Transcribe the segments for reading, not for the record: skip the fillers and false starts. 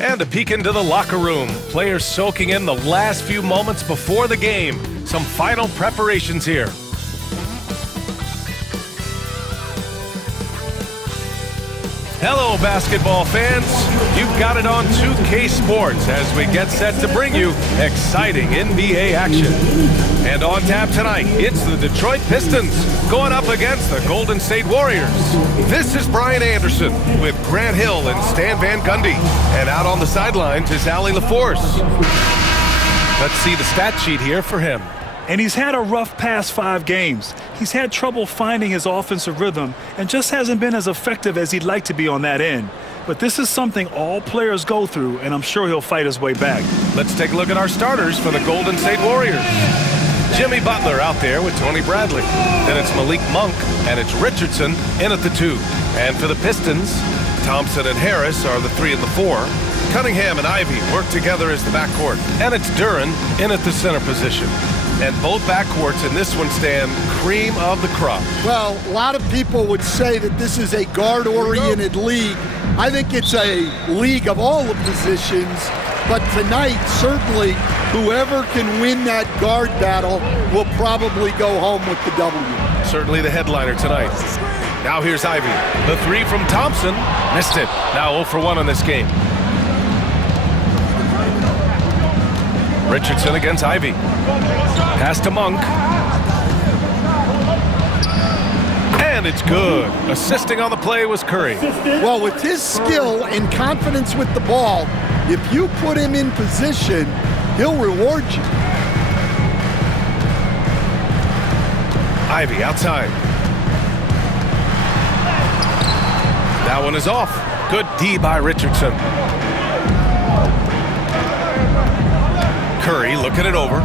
And a peek into the locker room. Players soaking in the last few moments before the game. Some final preparations here. Hello, basketball fans. You've got it on 2K Sports as we get set to bring you exciting NBA action. And on tap tonight, it's the Detroit Pistons going up against the Golden State Warriors. This is Brian Anderson with Grant Hill and Stan Van Gundy. And out on the sidelines is Allie LaForce. Let's see the stat sheet here for him. And he's had a rough past 5 games. He's had trouble finding his offensive rhythm and just hasn't been as effective as he'd like to be on that end. But this is something all players go through, and I'm sure he'll fight his way back. Let's take a look at our starters for the Golden State Warriors. Jimmy Butler out there with Tony Bradley. Then it's Malik Monk, and it's Richardson in at the 2. And for the Pistons, Thompson and Harris are the 3 and the 4. Cunningham and Ivy work together as the backcourt. And it's Duren in at the center position. And both backcourts in this one stand cream of the crop. Well, a lot of people would say that this is a guard-oriented league. I think it's a league of all the positions. But tonight, certainly, whoever can win that guard battle will probably go home with the W. Certainly the headliner tonight. Now here's Ivy. The 3 from Thompson. Missed it. Now 0 for 1 on this game. Richardson against Ivy. Pass to Monk. And it's good. Assisting on the play was Curry. Well, with his skill and confidence with the ball, if you put him in position, he'll reward you. Ivy outside. That one is off. Good D by Richardson. Curry looking it over.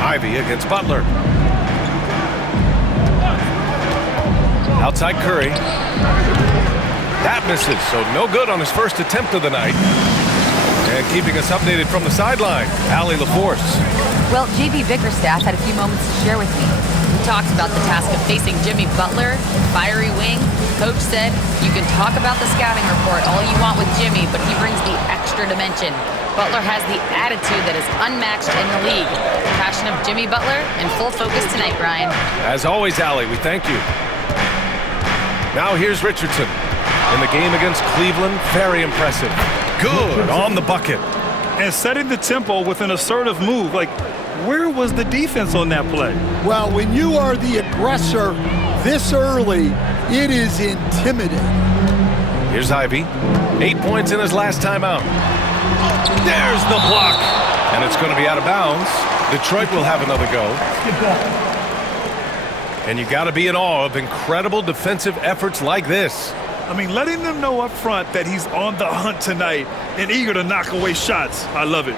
Ivy against Butler. Outside Curry. That misses, so no good on his first attempt of the night. And keeping us updated from the sideline, Allie LaForce. Well, JB Bickerstaff had a few moments to share with me. We talked about the task of facing Jimmy Butler, fiery wing. Coach said, you can talk about the scouting report all you want with Jimmy, but he brings the extra dimension. Butler has the attitude that is unmatched in the league. The passion of Jimmy Butler in full focus tonight, Brian. As always, Allie, we thank you. Now here's Richardson. In the game against Cleveland, very impressive. Good on the bucket. And setting the tempo with an assertive move. Like, where was the defense on that play? Well, when you are the aggressor this early, it is intimidating. Here's Ivy. 8 points in his last time out. There's the block. And it's going to be out of bounds. Detroit will have another go. And you got to be in awe of incredible defensive efforts like this. I mean, letting them know up front that he's on the hunt tonight and eager to knock away shots. I love it.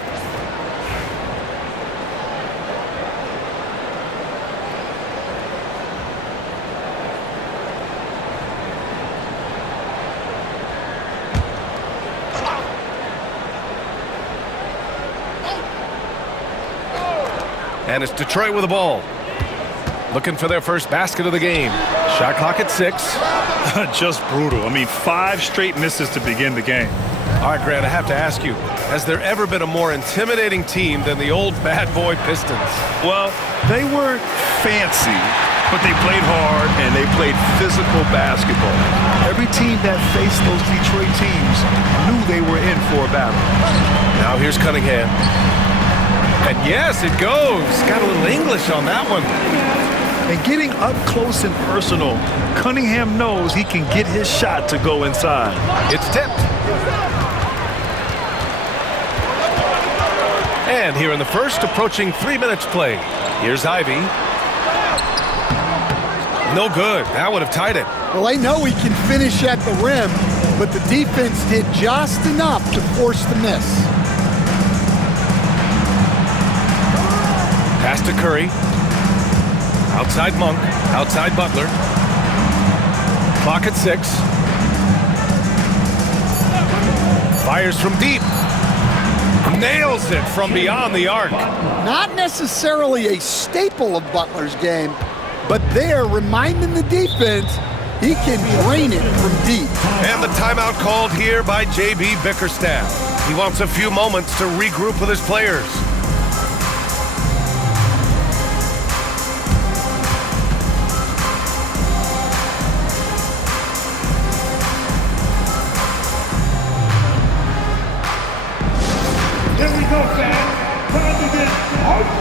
And it's Detroit with the ball. Looking for their first basket of the game. Shot clock at 6. Just brutal. I mean, 5 straight misses to begin the game. All right, Grant, I have to ask you, has there ever been a more intimidating team than the old bad boy Pistons? Well, they weren't fancy, but they played hard and they played physical basketball. Every team that faced those Detroit teams knew they were in for a battle. Now here's Cunningham. And yes, it goes. Got a little English on that one. And getting up close and personal, Cunningham knows he can get his shot to go inside. It's tipped. And here in the first, approaching 3 minutes play. Here's Ivy. No good. That would have tied it. Well, I know he can finish at the rim, but the defense did just enough to force the miss. Pass to Curry. Outside Monk. Outside Butler. Clock at 6. Fires from deep. Nails it from beyond the arc. Not necessarily a staple of Butler's game, but they're reminding the defense he can drain it from deep. And the timeout called here by J.B. Bickerstaff. He wants a few moments to regroup with his players. Here we go, fans. Time to get hyped.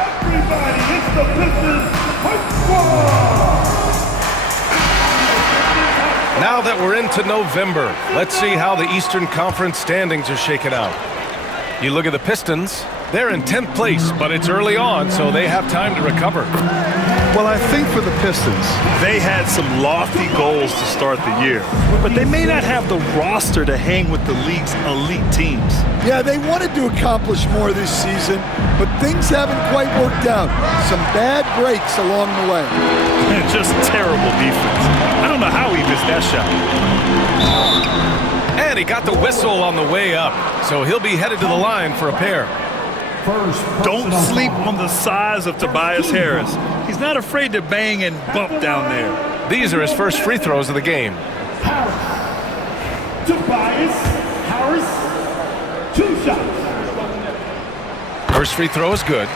Everybody, it's the Pistons Hype Squad. Now that we're into November, let's see how the Eastern Conference standings are shaken out. You look at the Pistons, they're in 10th place, but it's early on, so they have time to recover. Well, I think for the Pistons, they had some lofty goals to start the year, but they may not have the roster to hang with the league's elite teams. Yeah, they wanted to accomplish more this season, but things haven't quite worked out. Some bad breaks along the way. Just terrible defense. I don't know how he missed that shot. And he got the whistle on the way up, so he'll be headed to the line for a pair. Don't sleep on the size of Tobias Harris. He's not afraid to bang and bump down there. These are his first free throws of the game. Tobias Harris, 2 shots. First free throw is good.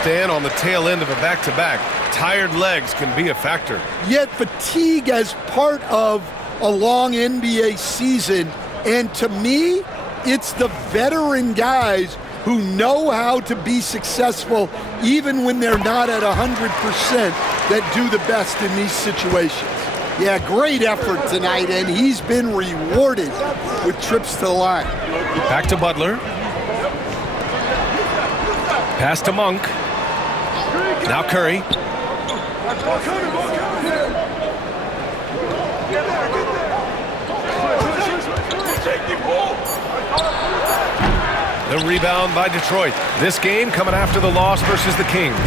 Stan on the tail end of a back-to-back. Tired legs can be a factor. Yet fatigue as part of a long NBA season, and to me, it's the veteran guys who know how to be successful even when they're not at 100% that do the best in these situations. Yeah, great effort tonight, and he's been rewarded with trips to the line. Back to Butler. Pass to Monk. Now Curry. The rebound by Detroit. This game coming after the loss versus the Kings.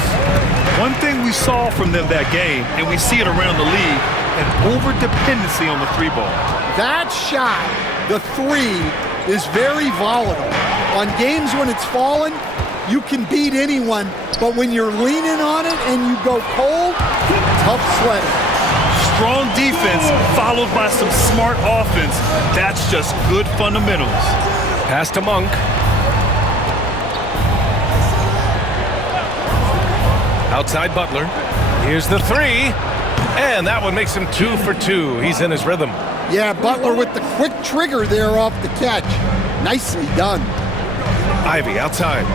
One thing we saw from them that game, and we see it around the league, an over-dependency on the 3-ball. That shot, the 3, is very volatile. On games when it's falling, you can beat anyone, but when you're leaning on it and you go cold, tough sledding. Strong defense followed by some smart offense. That's just good fundamentals. Pass to Monk. Outside Butler. Here's the 3. And that one makes him 2 for 2. He's in his rhythm. Yeah, Butler with the quick trigger there off the catch. Nicely done. Ivy outside.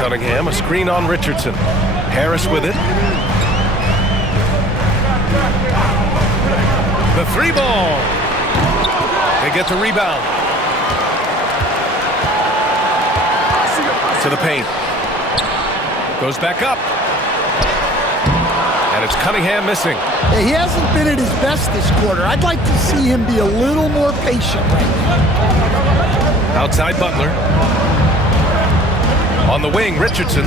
Cunningham, a screen on Richardson. Harris with it. The 3-ball. They get the rebound. To the paint. Goes back up. And it's Cunningham missing. Yeah, he hasn't been at his best this quarter. I'd like to see him be a little more patient right now. Outside Butler. On the wing, Richardson.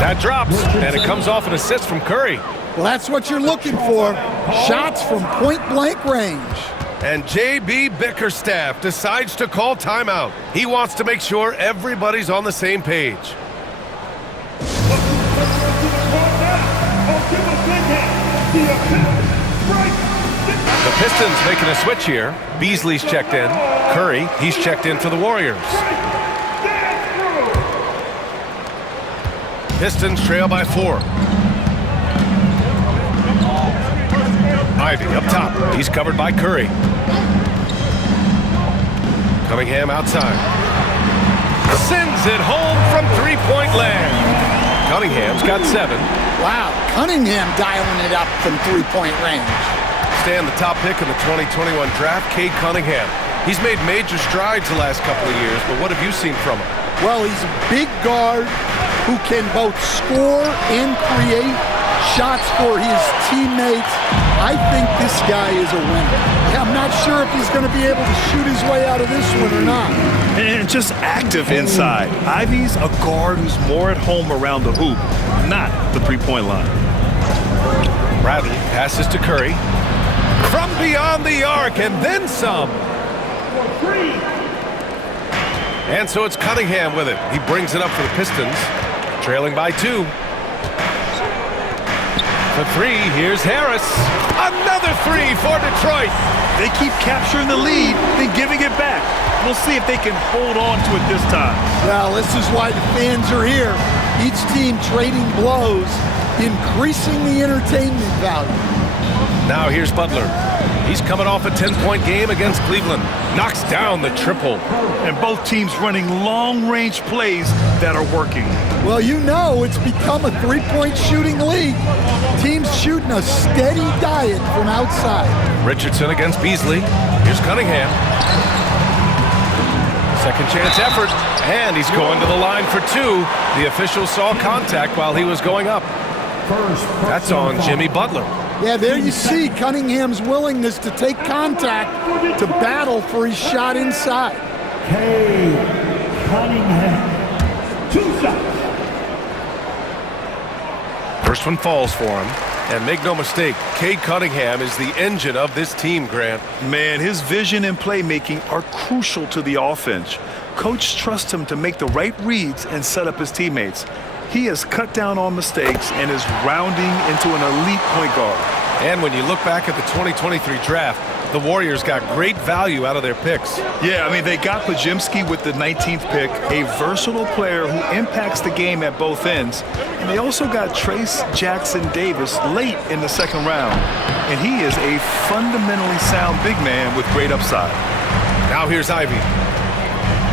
That drops, and it comes off an assist from Curry. Well, that's what you're looking for. Shots from point-blank range. And J.B. Bickerstaff decides to call timeout. He wants to make sure everybody's on the same page. The Pistons making a switch here. Beasley's checked in. Curry, he's checked in for the Warriors. Pistons trail by 4. Ivy up top. He's covered by Curry. Cunningham outside. Sends it home from 3-point land. Cunningham's got 7. Wow, Cunningham dialing it up from 3-point range. Stan, the top pick in the 2021 draft, Cade Cunningham. He's made major strides the last couple of years, but what have you seen from him? Well, he's a big guard who can both score and create shots for his teammates. I think this guy is a winner. I'm not sure if he's going to be able to shoot his way out of this one or not. And just active inside. Ivy's a guard who's more at home around the hoop, not the 3-point line. Bradley passes to Curry. From beyond the arc and then some. And so it's Cunningham with it. He brings it up for the Pistons. trailing by 2. For 3, here's Harris. Another 3 for Detroit. They keep capturing the lead, then giving it back. We'll see if they can hold on to it this time. Well, this is why the fans are here. Each team trading blows, increasing the entertainment value. Now here's Butler. He's coming off a 10-point game against Cleveland. Knocks down the triple. And both teams running long-range plays that are working. Well, you know it's become a three-point shooting league. Teams shooting a steady diet from outside. Richardson against Beasley. Here's Cunningham. Second chance effort, and he's going to the line for 2. The official saw contact while he was going up. That's on Jimmy Butler. Yeah, there you see Cunningham's willingness to take contact to battle for his shot inside. Hey, Cunningham. 2 shots. First one falls for him. And make no mistake, Cade Cunningham is the engine of this team, Grant. Man, his vision and playmaking are crucial to the offense. Coach trusts him to make the right reads and set up his teammates. He has cut down on mistakes and is rounding into an elite point guard. And when you look back at the 2023 draft, the Warriors got great value out of their picks. Yeah, I mean, they got Pajimski with the 19th pick, a versatile player who impacts the game at both ends. And they also got Trace Jackson Davis late in the second round. And he is a fundamentally sound big man with great upside. Now here's Ivy.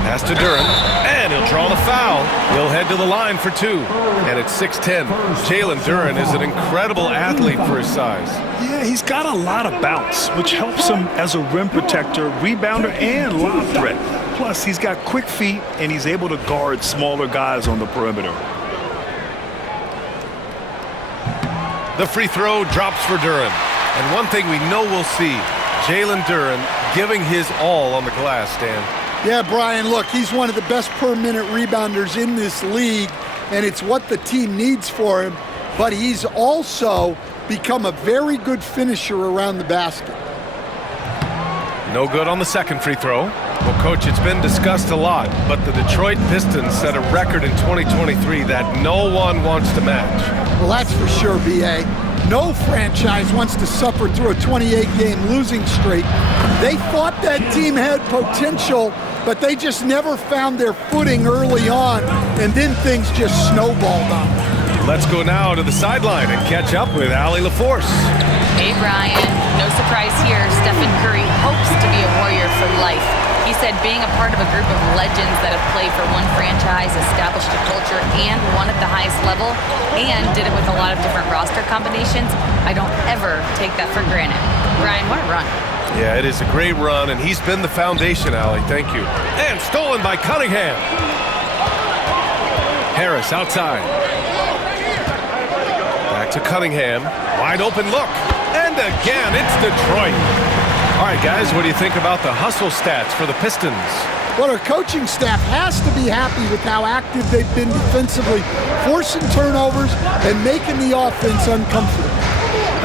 Pass to Duren, and he'll draw the foul. He'll head to the line for 2, and it's 6-10. Jalen Duren is an incredible athlete for his size. Yeah, he's got a lot of bounce, which helps him as a rim protector, rebounder, and lob threat. Plus, he's got quick feet, and he's able to guard smaller guys on the perimeter. The free throw drops for Duren. And one thing we know we'll see, Jalen Duren giving his all on the glass, Stan. Yeah, Brian, look, he's one of the best per-minute rebounders in this league, and it's what the team needs for him, but he's also become a very good finisher around the basket. No good on the second free throw. Well, Coach, it's been discussed a lot, but the Detroit Pistons set a record in 2023 that no one wants to match. Well, that's for sure, B.A. No franchise wants to suffer through a 28-game losing streak. They thought that team had potential, but they just never found their footing early on, and then things just snowballed on them. Let's go now to the sideline and catch up with Allie LaForce. Hey, Brian. No surprise here. Stephen Curry hopes to be a Warrior for life. He said being a part of a group of legends that have played for one franchise, established a culture, and won at the highest level, and did it with a lot of different roster combinations, I don't ever take that for granted. Brian, what a run. Yeah, it is a great run, and he's been the foundation, Allie. Thank you. And stolen by Cunningham. Harris outside. Back to Cunningham. Wide open look. And again, it's Detroit. All right, guys, what do you think about the hustle stats for the Pistons? Well, our coaching staff has to be happy with how active they've been defensively, forcing turnovers and making the offense uncomfortable.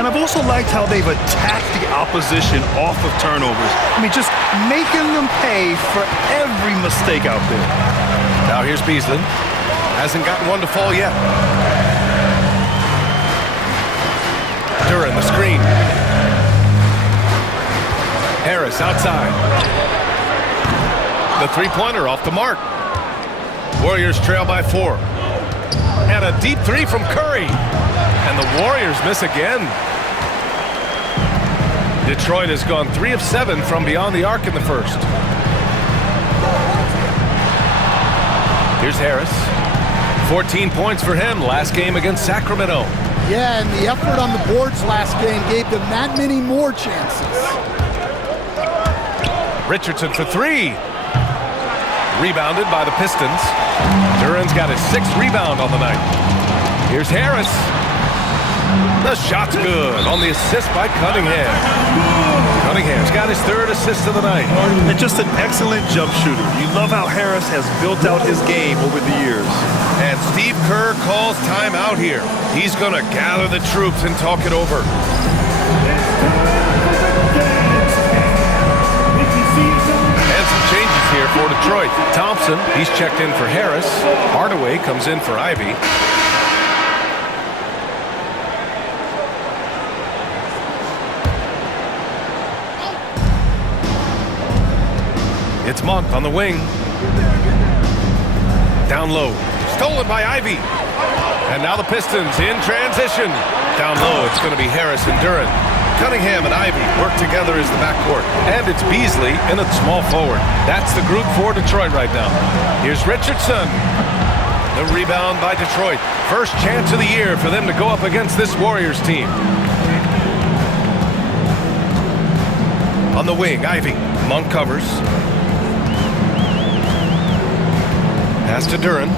And I've also liked how they've attacked the opposition off of turnovers. I mean, just making them pay for every mistake out there. Now here's Beasley. Hasn't gotten one to fall yet. Duren, the screen. Harris outside. The three-pointer off the mark. Warriors trail by 4. And a deep 3 from Curry. And the Warriors miss again. Detroit has gone 3 of 7 from beyond the arc in the first. Here's Harris. 14 points for him last game against Sacramento. Yeah, and the effort on the boards last game gave them that many more chances. Richardson for 3. Rebounded by the Pistons. Duren's got his 6th rebound on the night. Here's Harris. The shot's good on the assist by Cunningham. Cunningham's got his 3rd assist of the night. And just an excellent jump shooter. You love how Harris has built out his game over the years. And Steve Kerr calls time out here. He's going to gather the troops and talk it over. And some changes here. here for Detroit. Thompson, he's checked in for Harris. Hardaway comes in for Ivy. It's Monk on the wing. Down low. Stolen by Ivy. And now the Pistons in transition. Down low, it's going to be Harris and Duren. Cunningham and Ivy work together as the backcourt. And it's Beasley in a small forward. That's the group for Detroit right now. Here's Richardson. The rebound by Detroit. First chance of the year for them to go up against this Warriors team. On the wing, Ivy. Monk covers. Pass to Duren.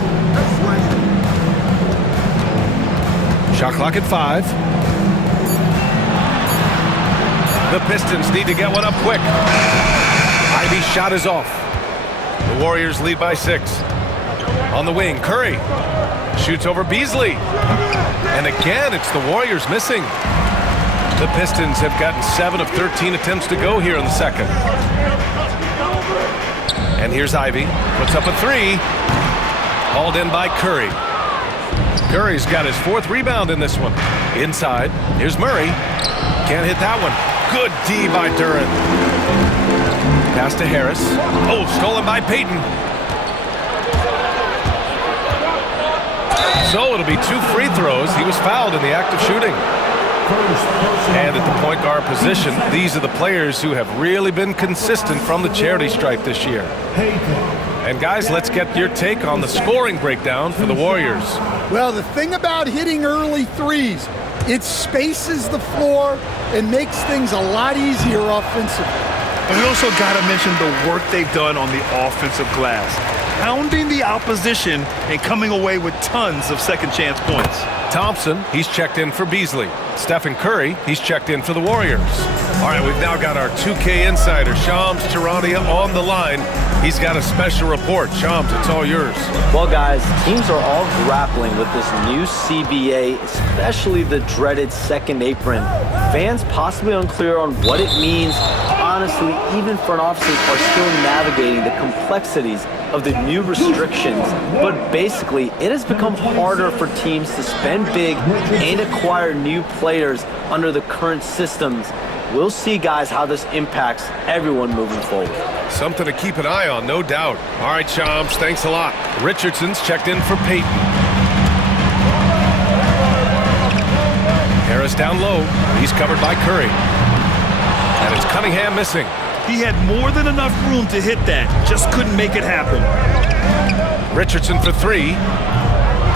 Shot clock at 5. The Pistons need to get one up quick. Ivy's shot is off. The Warriors lead by 6. On the wing, Curry shoots over Beasley. And again, it's the Warriors missing. The Pistons have gotten 7 of 13 attempts to go here in the second. And here's Ivy. Puts up a 3. Hauled in by Curry. Curry's got his 4th rebound in this one. Inside, here's Murray. Can't hit that one. Good D by Duren. Pass to Harris. Oh, stolen by Payton. So it'll be 2 free throws. He was fouled in the act of shooting. And at the point guard position, these are the players who have really been consistent from the charity stripe this year. And guys, let's get your take on the scoring breakdown for the Warriors. Well, the thing about hitting early threes, it spaces the floor and makes things a lot easier offensively. And we also got to mention the work they've done on the offensive glass, pounding the opposition and coming away with tons of second chance points. Thompson, he's checked in for Beasley. Stephen Curry, he's checked in for the Warriors. All right, we've now got our 2K insider, Shams Charania, on the line. He's got a special report. Shams, it's all yours. Well, guys, teams are all grappling with this new CBA, especially the dreaded second apron. Fans possibly unclear on what it means. Honestly, even front offices are still navigating the complexities of the new restrictions. But basically, it has become harder for teams to spend big and acquire new players under the current systems. We'll see, guys, how this impacts everyone moving forward. Something to keep an eye on, no doubt. All right, Shams, thanks a lot. Richardson's checked in for Payton. Harris down low. He's covered by Curry. And it's Cunningham missing. He had more than enough room to hit that, just couldn't make it happen. Richardson for 3.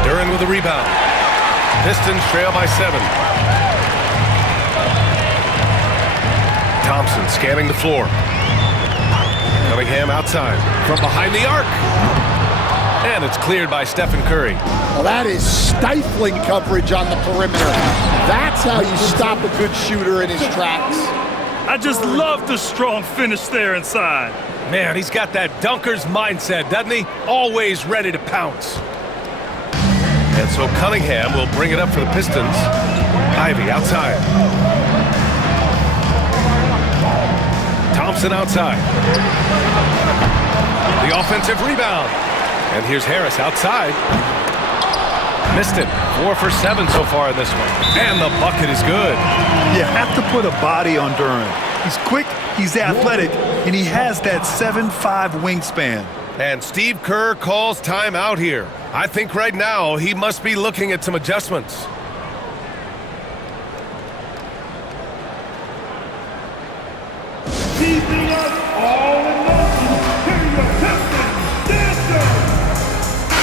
Duren with a rebound. Pistons trail by 7. Thompson scanning the floor. Cunningham outside from behind the arc. And it's cleared by Stephen Curry. Well, that is stifling coverage on the perimeter. That's how you stop a good shooter in his tracks. I just love the strong finish there inside. Man, he's got that dunker's mindset, doesn't he? Always ready to pounce. And so Cunningham will bring it up for the Pistons. Ivy outside. Thompson outside. The offensive rebound. And here's Harris outside. Missed it. 4 for 7 so far in this one. And the bucket is good. You have to put a body on Duren. He's quick, he's athletic, and he has that 7'5" wingspan. And Steve Kerr calls timeout here. I think right now he must be looking at some adjustments. Keeping us all in motion. Here are your Pistons dancers.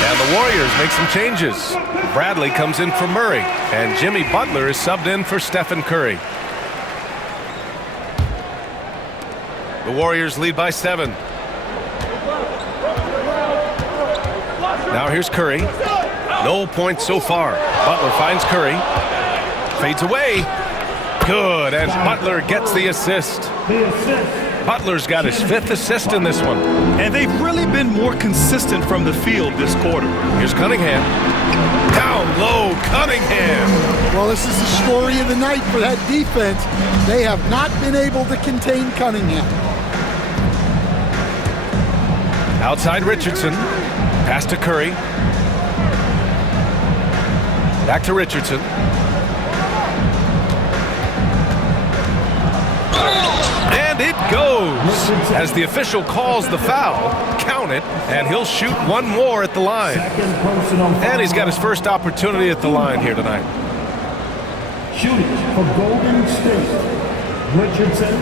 And the Warriors make some changes. Bradley comes in for Murray, and Jimmy Butler is subbed in for Stephen Curry. The Warriors lead by 7. Now here's Curry. No points so far. Butler finds Curry. Fades away. Good, and Butler gets the assist. Butler's got his 5th assist in this one. And they've really been more consistent from the field this quarter. Here's Cunningham. Down low, Cunningham. Well, this is the story of the night for that defense. They have not been able to contain Cunningham. Outside Richardson. Pass to Curry. Back to Richardson. And it goes. As the official calls the foul, count it, and he'll shoot one more at the line. And he's got his first opportunity at the line here tonight. Shooting for Golden State. Richardson,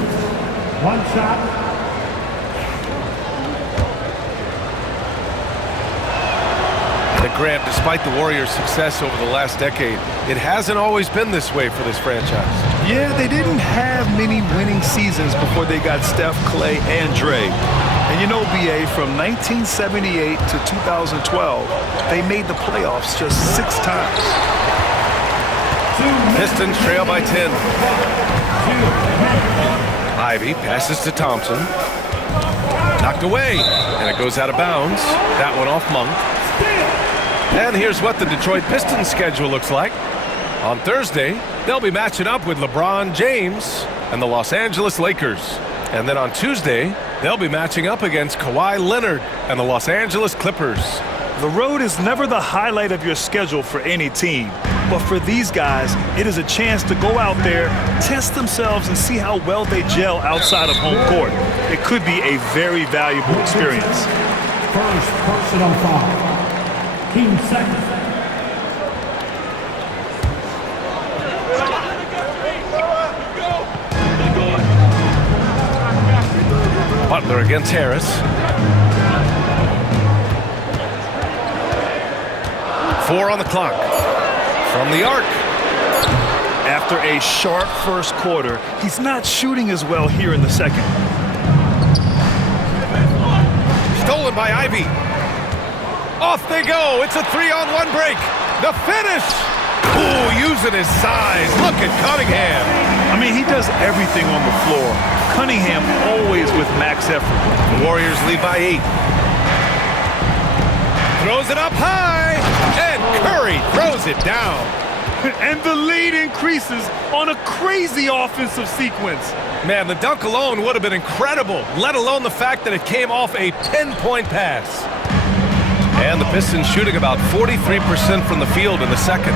one shot. Grant, despite the Warriors' success over the last decade, it hasn't always been this way for this franchise. Yeah, they didn't have many winning seasons before they got Steph, Clay, and Dre. And you know, BA, from 1978 to 2012, they made the playoffs just 6 times. Pistons trail by 10. Ivy passes to Thompson. Knocked away, and it goes out of bounds. That one off Monk. And here's what the Detroit Pistons schedule looks like. On Thursday, they'll be matching up with LeBron James and the Los Angeles Lakers. And then on Tuesday, they'll be matching up against Kawhi Leonard and the Los Angeles Clippers. The road is never the highlight of your schedule for any team. But for these guys, it is a chance to go out there, test themselves, and see how well they gel outside of home court. It could be a very valuable experience. First personal foul. Team second. Butler against Harris. Four on the clock. From the arc. After a sharp first quarter, he's not shooting as well here in the second. Stolen by Ivy. Off they go. It's a 3-on-1 break. The finish. Ooh, using his size. Look at Cunningham. I mean, he does everything on the floor. Cunningham always with max effort. The Warriors lead by 8. Throws it up high. And Curry throws it down. And the lead increases on a crazy offensive sequence. Man, the dunk alone would have been incredible, let alone the fact that it came off a 10-point pass. And the Pistons shooting about 43% from the field in the second.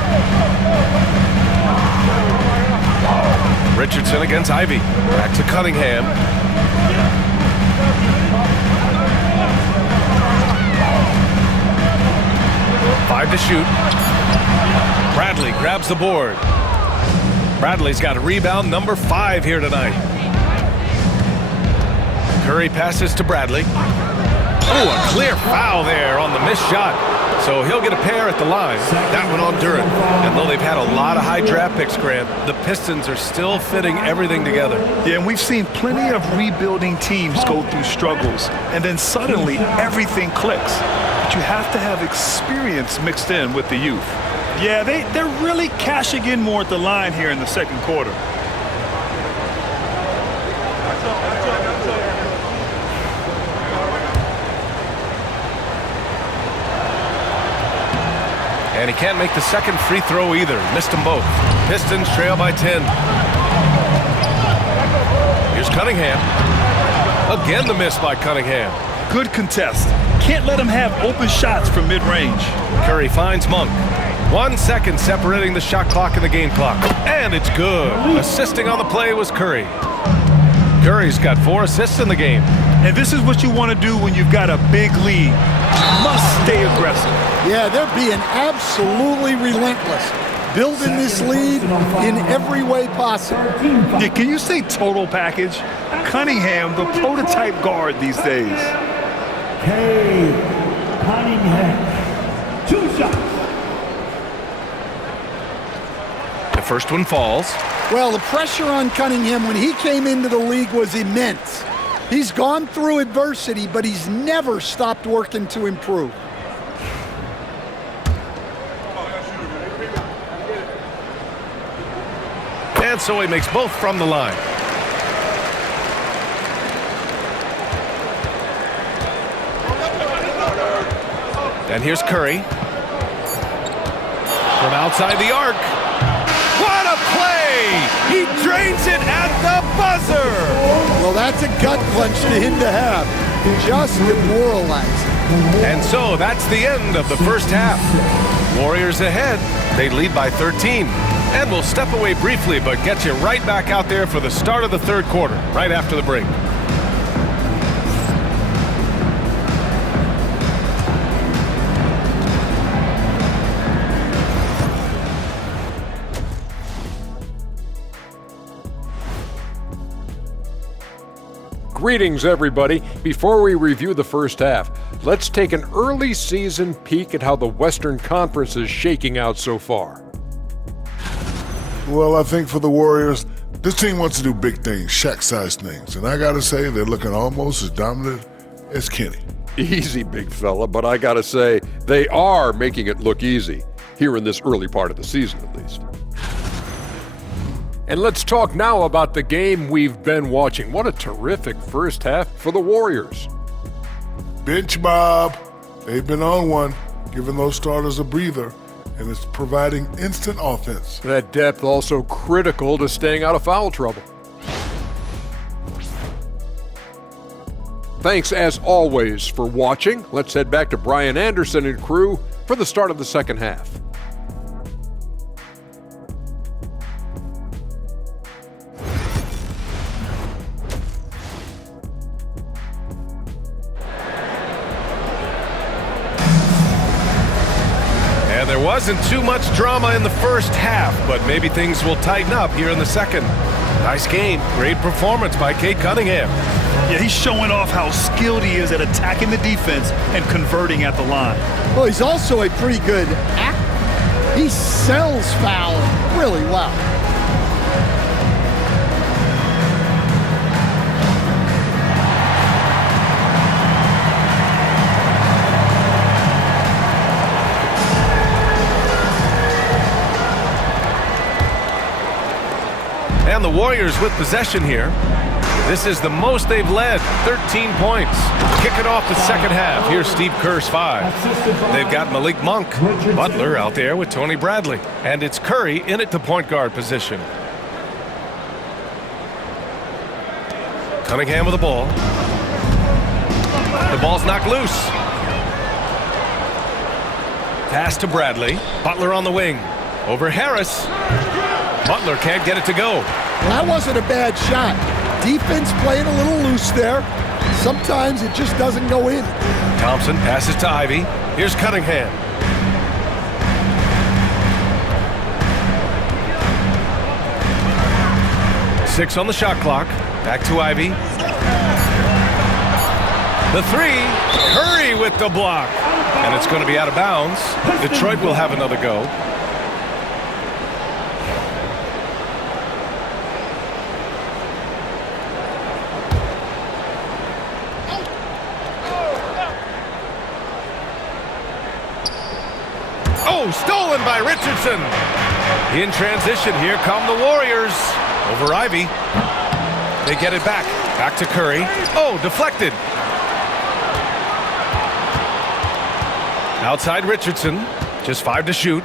Richardson against Ivy. Back to Cunningham. Five to shoot. Bradley grabs the board. Bradley's got a rebound number 5 here tonight. Curry passes to Bradley. Oh, a clear foul there on the missed shot. So he'll get a pair at the line. That one on Durant. And though they've had a lot of high draft picks, Grant, the Pistons are still fitting everything together. Yeah, and we've seen plenty of rebuilding teams go through struggles, and then suddenly everything clicks. But you have to have experience mixed in with the youth. Yeah, they're really cashing in more at the line here in the second quarter. And he can't make the second free throw either. Missed them both. Pistons trail by 10. Here's Cunningham. Again the miss by Cunningham. Good contest. Can't let him have open shots from mid-range. Curry finds Monk. 1 second separating the shot clock and the game clock. And it's good. Assisting on the play was Curry. Curry's got 4 assists in the game. And this is what you want to do when you've got a big lead. You must stay aggressive. Yeah, they're being absolutely relentless. Building this lead in every way possible. Yeah, can you say total package? Cunningham, the prototype guard these days. Cunningham. 2 shots. The first one falls. Well, the pressure on Cunningham when he came into the league was immense. He's gone through adversity, but he's never stopped working to improve. And so he makes both from the line. And here's Curry. From outside the arc. What a play! He drains it at the buzzer! Well, that's a gut punch to him to have. just demoralizing. And so that's the end of the first half. Warriors ahead. They lead by 13. And we'll step away briefly, but get you right back out there for the start of the third quarter, right after the break. Greetings, everybody. Before we review the first half, let's take an early season peek at how the Western Conference is shaking out so far. Well, I think for the Warriors, this team wants to do big things, Shaq-sized things. And I got to say, they're looking almost as dominant as Kenny. Easy, big fella, but I got to say, they are making it look easy, here in this early part of the season at least. And let's talk now about the game we've been watching. What a terrific first half for the Warriors. Bench Bob, they've been on one, giving those starters a breather, and it's providing instant offense. That depth also critical to staying out of foul trouble. Thanks as always for watching. Let's head back to Brian Anderson and crew for the start of the second half. There wasn't too much drama in the first half, but maybe things will tighten up here in the second. Nice game. Great performance by Cade Cunningham. Yeah, he's showing off how skilled he is at attacking the defense and converting at the line. Well, he's also a pretty good actor. He sells foul really well. And the Warriors with possession here. This is the most they've led, 13 points. Kicking off the second half. Here's Steve Kerr's 5. They've got Malik Monk, Butler out there with Tony Bradley. And it's Curry in at the point guard position. Cunningham with the ball. The ball's knocked loose. Pass to Bradley. Butler on the wing. Over Harris. Butler can't get it to go. Well, that wasn't a bad shot. Defense playing a little loose there. Sometimes it just doesn't go in. Thompson passes to Ivy. Here's Cunningham. Six on the shot clock. Back to Ivy. The three. Curry with the block. And it's going to be out of bounds. Detroit will have another go. Oh, stolen by Richardson. In transition, here come the Warriors. Over Ivy. They get it back. Back to Curry. Oh, deflected. Outside Richardson. Just 5 to shoot.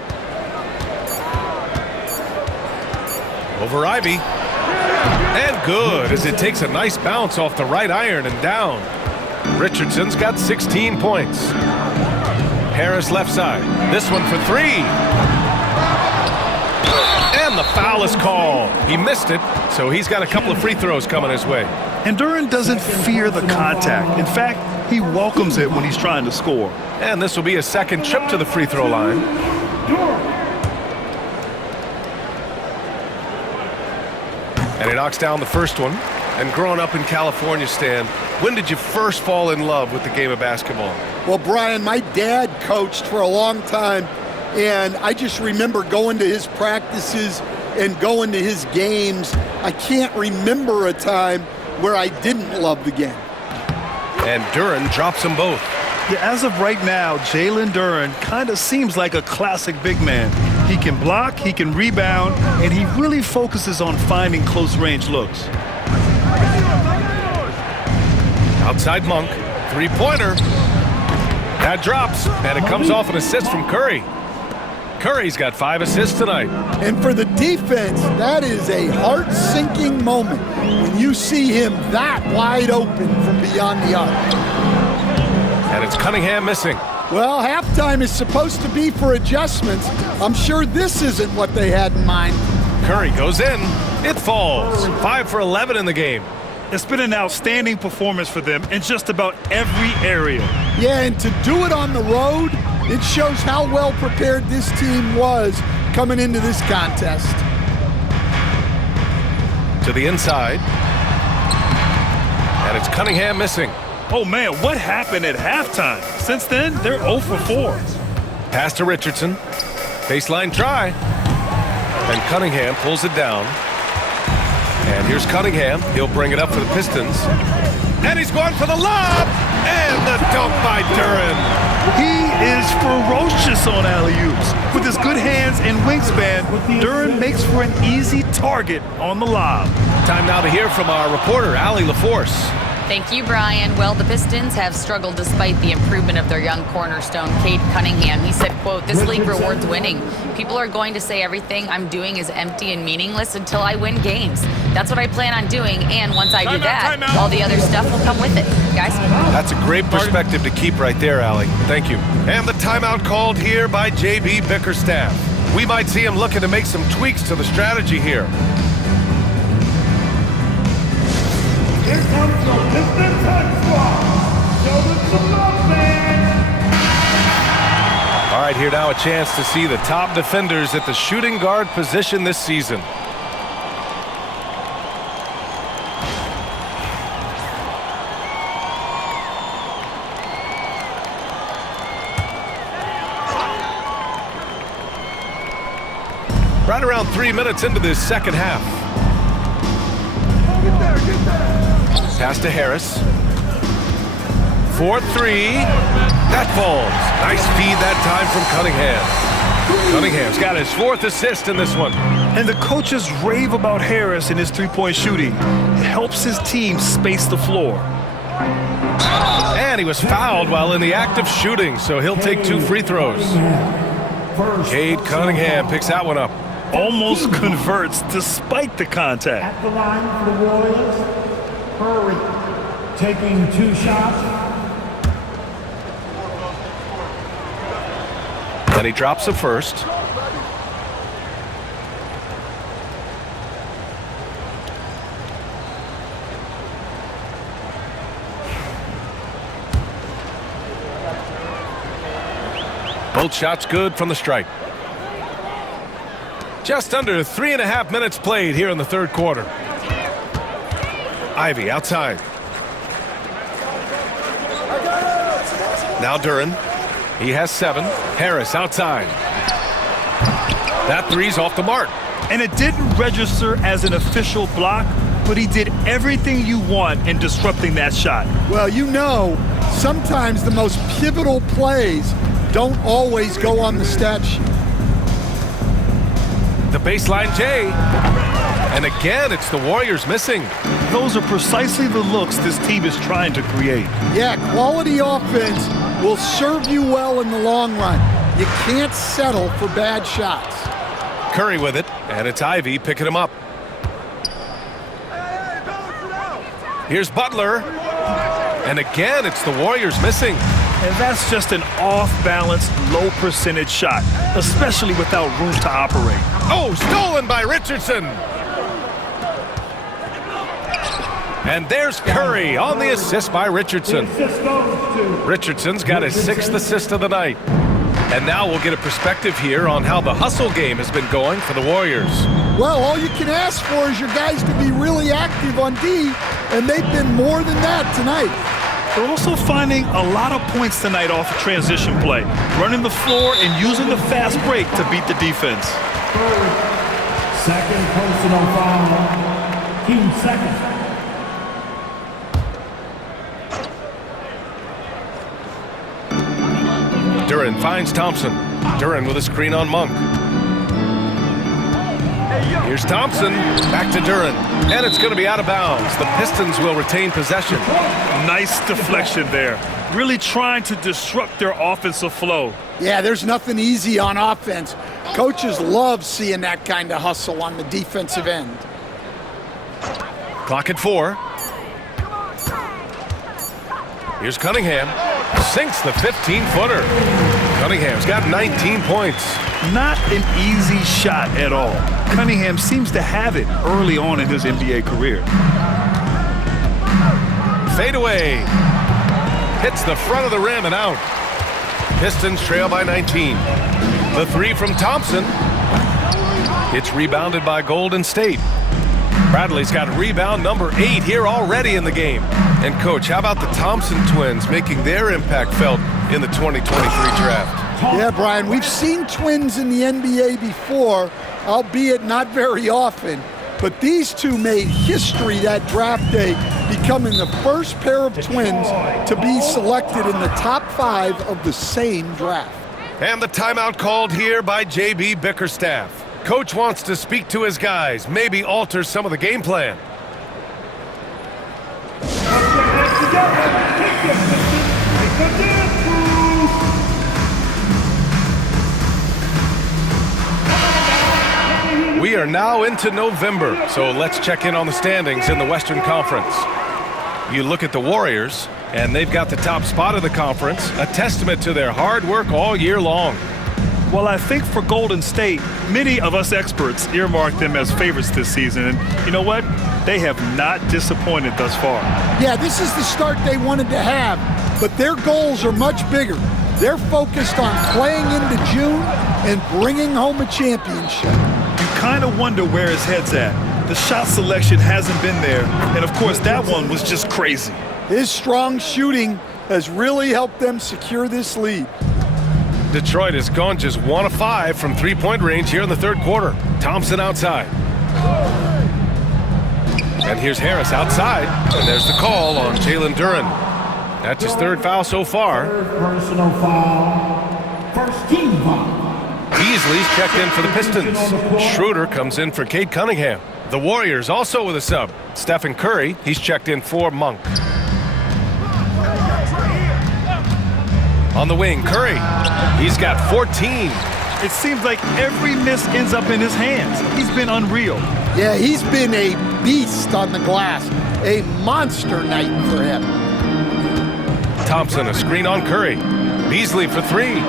Over Ivy. And good, as it takes a nice bounce off the right iron and down. Richardson's got 16 points. Harris left side. This one for 3. And the foul is called. He missed it, so he's got a couple of free throws coming his way. And Duren doesn't fear the contact. In fact, he welcomes it when he's trying to score. And this will be a second trip to the free throw line. And he knocks down the first one. And growing up in California, Stan, when did you first fall in love with the game of basketball? Well, Brian, my dad coached for a long time, and I just remember going to his practices and going to his games. I can't remember a time where I didn't love the game. And Duren drops them both. Yeah, as of right now, Jalen Duren kind of seems like a classic big man. He can block, he can rebound, and he really focuses on finding close-range looks. Outside Monk, three-pointer. That drops, and it comes off an assist from Curry. Curry's got 5 assists tonight. And for the defense, that is a heart-sinking moment when you see him that wide open from beyond the arc. And it's Cunningham missing. Well, halftime is supposed to be for adjustments. I'm sure this isn't what they had in mind. Curry goes in. It falls. 5 for 11 in the game. It's been an outstanding performance for them in just about every area. Yeah, and to do it on the road, it shows how well prepared this team was coming into this contest. To the inside. And it's Cunningham missing. Oh man, what happened at halftime? Since then, they're 0 for 4. Pass to Richardson. Baseline try. And Cunningham pulls it down. And here's Cunningham. He'll bring it up for the Pistons. And he's going for the lob! And the dunk by Duren. He is ferocious on alley-oops. With his good hands and wingspan, Duren makes for an easy target on the lob. Time now to hear from our reporter, Allie LaForce. Thank you, Brian. Well, the Pistons have struggled despite the improvement of their young cornerstone, Cade Cunningham. He said, quote, "This league rewards winning. People are going to say everything I'm doing is empty and meaningless until I win games. That's what I plan on doing, and once I do that, all the other stuff will come with it." Guys? That's a great perspective to keep right there, Allie. Thank you. And the timeout called here by J.B. Bickerstaff. We might see him looking to make some tweaks to the strategy here. Here comes the Pistons Hut Squad. Show them some love, man. All right, here now a chance to see the top defenders at the shooting guard position this season. Right around 3 minutes into this second half. Pass to Harris. 4-3. That falls. Nice feed that time from Cunningham. Cunningham's got his 4th assist in this one. And the coaches rave about Harris and his three-point shooting. It helps his team space the floor. And he was fouled while in the act of shooting, so he'll take 2 free throws. Cade Cunningham picks that one up. Almost converts despite the contact. At the line for the Warriors, Curry taking 2 shots. Then he drops the first. Both shots good from the stripe. Just under 3.5 minutes played here in the third quarter. Ivy outside. Now Duren. He has 7. Harris outside. That three's off the mark. And it didn't register as an official block, but he did everything you want in disrupting that shot. Well, you know, sometimes the most pivotal plays don't always go on the stat sheet. The baseline J. And again, it's the Warriors missing. Those are precisely the looks this team is trying to create. Yeah, quality offense will serve you well in the long run. You can't settle for bad shots. Curry with it, and it's Ivy picking him up. Here's Butler. And again, it's the Warriors missing. And that's just an off-balance, low-percentage shot, especially without room to operate. Oh, stolen by Richardson. And there's Curry on the assist by Richardson. Richardson's got his 6th assist of the night. And now we'll get a perspective here on how the hustle game has been going for the Warriors. Well, all you can ask for is your guys to be really active on D, and they've been more than that tonight. They're also finding a lot of points tonight off of transition play, running the floor and using the fast break to beat the defense. Second personal foul. Team second. Duren finds Thompson. Duren with a screen on Monk. Here's Thompson, back to Duren, and it's going to be out of bounds. The Pistons will retain possession. Nice deflection there. Really trying to disrupt their offensive flow. Yeah, there's nothing easy on offense Coaches love seeing that kind of hustle on the defensive end. Clock at 4. Here's Cunningham. Sinks the 15-footer. Cunningham's got 19 points. Not an easy shot at all. Cunningham seems to have it early on in his NBA career. Fade away. Hits the front of the rim and out. Pistons trail by 19. The 3 from Thompson. It's rebounded by Golden State. Bradley's got rebound number 8 here already in the game. And Coach, how about the Thompson twins making their impact felt in the 2023 draft? Yeah, Brian, we've seen twins in the NBA before, albeit not very often. But these two made history that draft day, becoming the first pair of twins to be selected in the top 5 of the same draft. And the timeout called here by J.B. Bickerstaff. Coach wants to speak to his guys, maybe alter some of the game plan. We are now into November, so let's check in on the standings in the Western Conference. You look at the Warriors, and they've got the top spot of the conference, a testament to their hard work all year long. Well, I think for Golden State, many of us experts earmarked them as favorites this season. And you know what? They have not disappointed thus far. Yeah, this is the start they wanted to have, but their goals are much bigger. They're focused on playing into June and bringing home a championship. You kind of wonder where his head's at. The shot selection hasn't been there, and of course that one was just crazy. His strong shooting has really helped them secure this lead. Detroit has gone just 1 of 5 from three-point range here in the third quarter. Thompson outside. And here's Harris outside, and there's the call on Jalen Duren. That's his 3rd foul so far. Personal foul. First team foul. Beasley's checked in for the Pistons. Schroeder comes in for Cade Cunningham. The Warriors also with a sub. Stephen Curry, he's checked in for Monk. On the wing, Curry. He's got 14. It seems like every miss ends up in his hands. He's been unreal. Yeah, he's been a beast on the glass. A monster night for him. Thompson, a screen on Curry. Beasley for 3.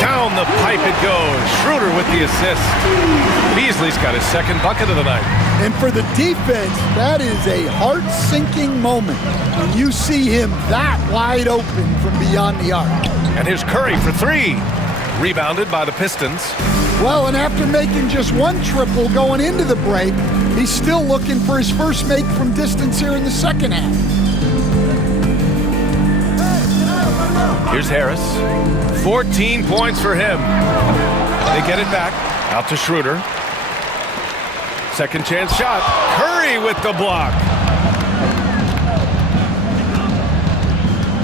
Down the pipe it goes. Schroeder with the assist. Beasley's got his 2nd bucket of the night. And for the defense, that is a heart-sinking moment when you see him that wide open from beyond the arc. And here's Curry for 3. Rebounded by the Pistons. Well, and after making just 1 triple going into the break, he's still looking for his first make from distance here in the second half. Here's Harris. 14 points for him. They get it back. Out to Schroeder. Second chance shot. Curry with the block.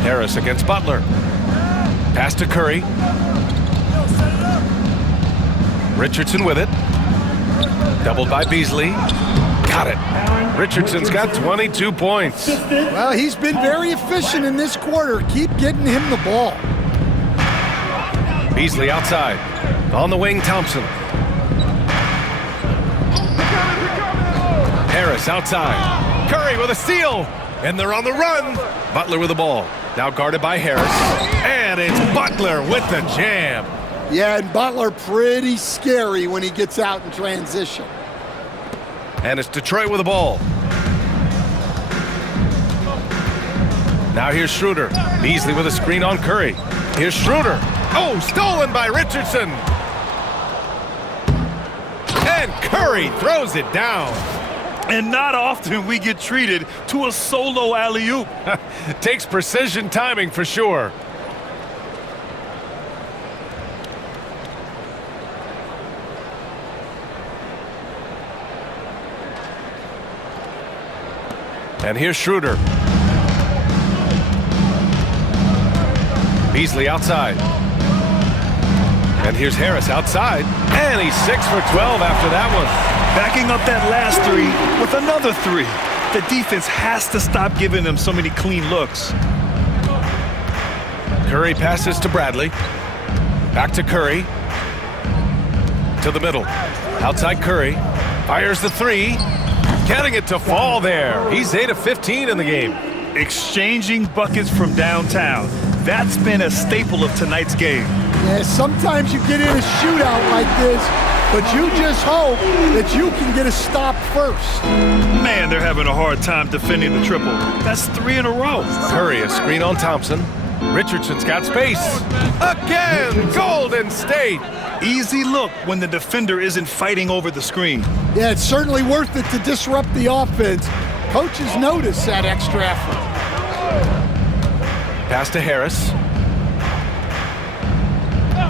Harris against Butler. Pass to Curry. Richardson with it. Doubled by Beasley. Got it. Richardson's got 22 points. Well, he's been very efficient in this quarter. Keep getting him the ball. Beasley outside. On the wing, Thompson. Harris outside. Curry with a steal. And they're on the run. Butler with the ball. Now guarded by Harris. And it's Butler with the jam. Yeah, and Butler pretty scary when he gets out in transition. And it's Detroit with the ball. Now here's Schroeder. Beasley with a screen on Curry. Here's Schroeder. Oh, stolen by Richardson. And Curry throws it down. And not often we get treated to a solo alley-oop. Takes precision timing for sure. And here's Schroeder. Beasley outside. And here's Harris outside. And he's 6 for 12 after that one. Backing up that last 3 with another 3. The defense has to stop giving them so many clean looks. Curry passes to Bradley. Back to Curry. To the middle. Outside Curry. Fires the three. Getting it to fall there. He's 8 of 15 in the game. Exchanging buckets from downtown. That's been a staple of tonight's game. Yeah, sometimes you get in a shootout like this, but you just hope that you can get a stop first. Man, they're having a hard time defending the triple. That's 3 in a row. Curry, a screen on Thompson. Richardson's got space. Again, Golden State. Easy look when the defender isn't fighting over the screen. Yeah, it's certainly worth it to disrupt the offense. Coaches notice that extra effort. Pass to Harris.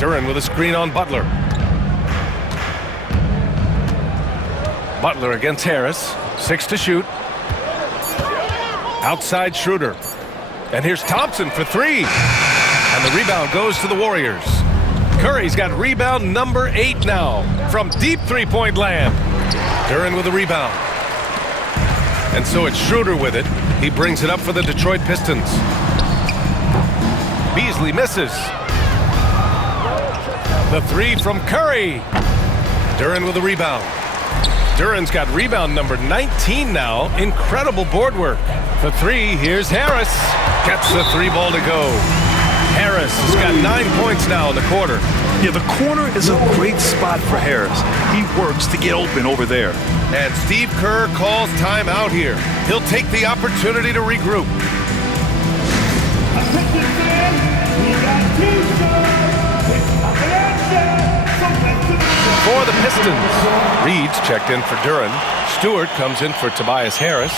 Duren with a screen on Butler. Butler against Harris. 6 to shoot. Outside Schroeder. And here's Thompson for 3. And the rebound goes to the Warriors. Curry's got rebound number 8 now from deep three-point land. Duren with a rebound. And so it's Schroeder with it. He brings it up for the Detroit Pistons. Beasley misses. The 3 from Curry. Duren with a rebound. Duren's got rebound number 19 now. Incredible board work. The 3, here's Harris. Gets the 3 ball to go. Harris has got 9 points now in the quarter. Yeah, the corner is a great spot for Harris. He works to get open over there. And Steve Kerr calls timeout here. He'll take the opportunity to regroup. Attention fans, we got 2 stars. It's Appalachia. So let's do it. For the Pistons, Reed's checked in for Duren. Stewart comes in for Tobias Harris.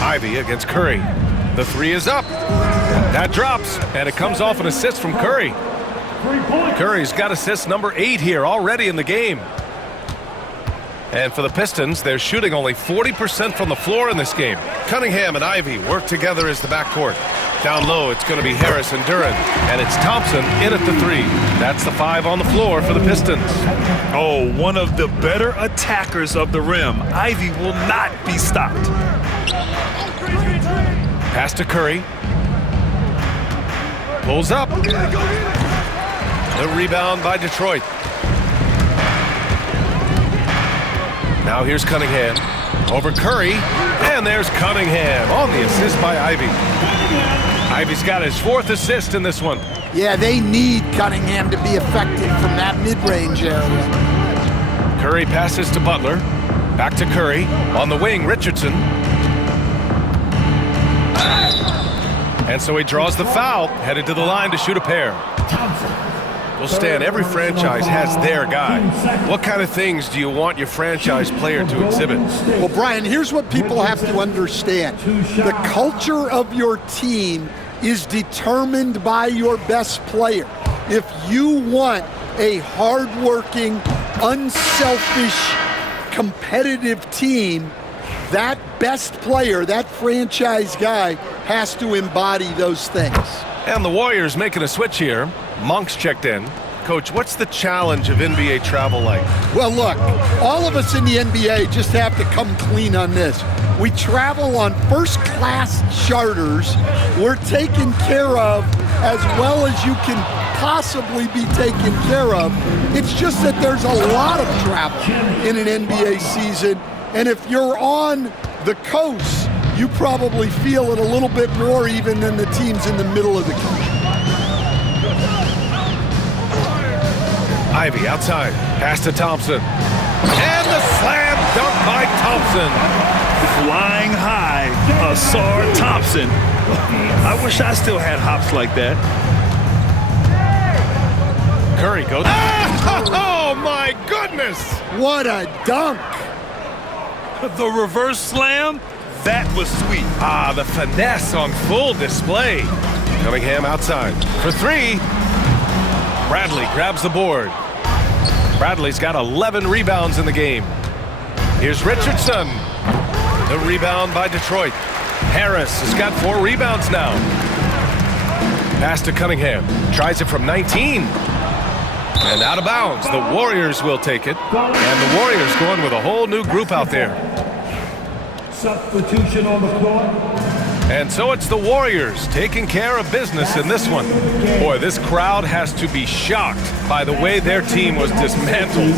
Ivy against Curry. The 3 is up. That drops, and it comes off an assist from Curry. Curry's got assist number 8 here already in the game. And for the Pistons, they're shooting only 40% from the floor in this game. Cunningham and Ivy work together as the backcourt. Down low, it's going to be Harris and Duren. And it's Thompson in at the 3. That's the 5 on the floor for the Pistons. Oh, one of the better attackers of the rim. Ivy will not be stopped. Pass to Curry. Pulls up. The rebound by Detroit. Now here's Cunningham. Over Curry. And there's Cunningham on the assist by Ivy. Ivy's got his 4th assist in this one. Yeah, they need Cunningham to be effective from that mid-range area. Curry passes to Butler. Back to Curry. On the wing, Richardson. And so he draws the foul, headed to the line to shoot a pair. Well, Stan, every franchise has their guy. What kind of things do you want your franchise player to exhibit? Well, Brian, here's what people have to understand. The culture of your team is determined by your best player. If you want a hardworking, unselfish, competitive team, that best player, that franchise guy, has to embody those things. And the Warriors making a switch here. Monk's checked in. Coach, what's the challenge of NBA travel like? Well, look, all of us in the NBA just have to come clean on this. We travel on first-class charters. We're taken care of as well as you can possibly be taken care of. It's just that there's a lot of travel in an NBA season. And if you're on the coast, you probably feel it a little bit more even than the teams in the middle of the country. Ivy outside. Pass to Thompson. And the slam dunk by Thompson. Flying high, Asar Thompson. I wish I still had hops like that. Curry goes. Oh, my goodness. What a dunk. The reverse slam, that was sweet. Ah, the finesse on full display. Cunningham outside for 3. Bradley grabs the board. Bradley's got 11 rebounds in the game. Here's Richardson. The rebound by Detroit. Harris has got 4 rebounds now. Pass to Cunningham. Tries it from 19. And out of bounds. The Warriors will take it. And the Warriors going with a whole new group out there. Substitution on the floor. And so it's the Warriors taking care of business in this one. Boy, this crowd has to be shocked by the way their team was dismantled.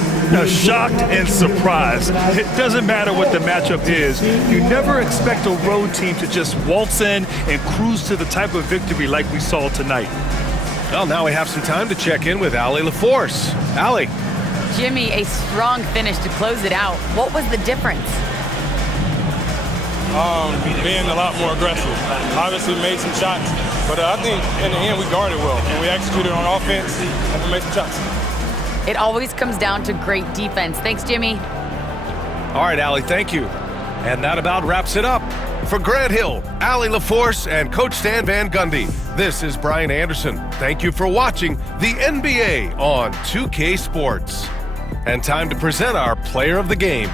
Shocked and surprised. It doesn't matter what the matchup is. You never expect a road team to just waltz in and cruise to the type of victory like we saw tonight. Well, now we have some time to check in with Allie LaForce. Allie. Jimmy, a strong finish to close it out. What was the difference? Being a lot more aggressive. Obviously made some shots, but I think in the end we guarded well and we executed on offense and we made some shots. It always comes down to great defense. Thanks, Jimmy. All right, Allie, thank you. And that about wraps it up. For Grant Hill, Allie LaForce, and Coach Stan Van Gundy, this is Brian Anderson. Thank you for watching the NBA on 2K Sports. And time to present our player of the game.